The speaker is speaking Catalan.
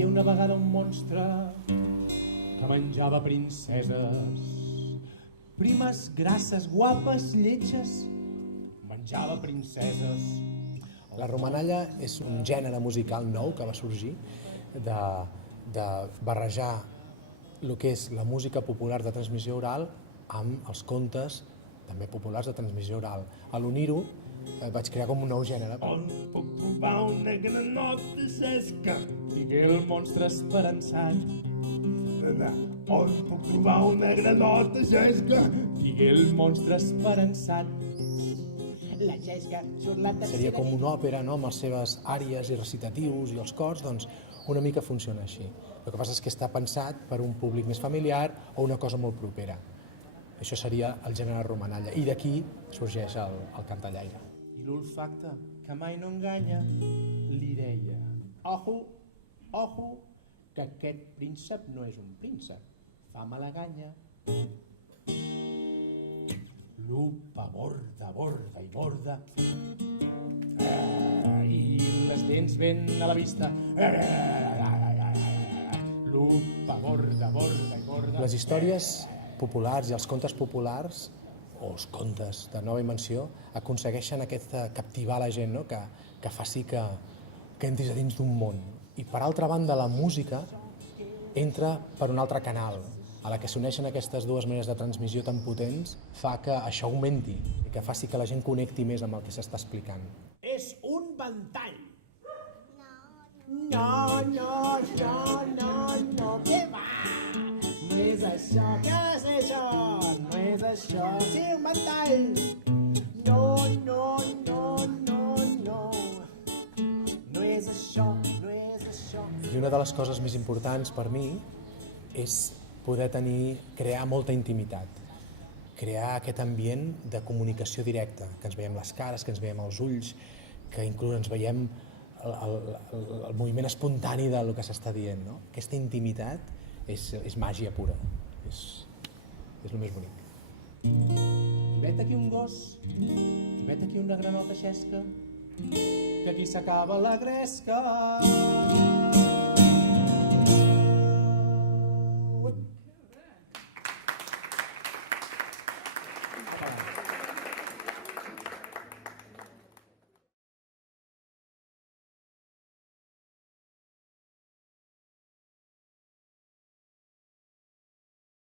havia una vegada un monstre que menjava princeses, primes, grasses, guapes, lletges, menjava princeses. La romanalla és un gènere musical nou que va sorgir de barrejar el que és la música popular de transmissió oral amb els contes també populars de transmissió oral. A l'unir-ho vaig crear com un nou gènere. On puc trobar una granota cesca? Digué el monstre esperançat. On puc trobar una granota cesca? Digué el monstre esperançat. La gesca surt la tercera... Seria com una òpera, no?, amb les seves àries i recitatius i els cors, doncs una mica funciona així. El que passa és que està pensat per un públic més familiar o una cosa molt propera. Això seria el gènere romanalla, i d'aquí sorgeix el cantallaire. I l'olfacte, que mai no enganya, li deia: ojo, ojo, que aquest príncep no és un príncep, fa malaganya. Lupa borda, borda i borda, i les dents ben a la vista. Lupa borda, borda i borda. Les històries populars i els contes populars, o els contes de nova dimensió, aconsegueixen captivar la gent, no?, que faci que entris a dins d'un món. I per altra banda, la música entra per un altre canal. A la que s'uneixen aquestes dues maneres de transmissió tan potents, fa que això augmenti i que faci que la gent connecti més amb el que s'està explicant. És un ventall. No, no, no, no, no, què va? No és això, què ha de ser això? No és això, sí, un ventall. No, no, no, no, no. No és això, no és això. I una de les coses més importants per mi és poder crear molta intimitat, crear aquest ambient de comunicació directa, que ens veiem les cares, que ens veiem els ulls, que inclús ens veiem el moviment espontani del que s'està dient, no? Aquesta intimitat és màgia pura, és el més bonic. I vet aquí un gos, i vet aquí una granota xesca, que aquí s'acaba la gresca.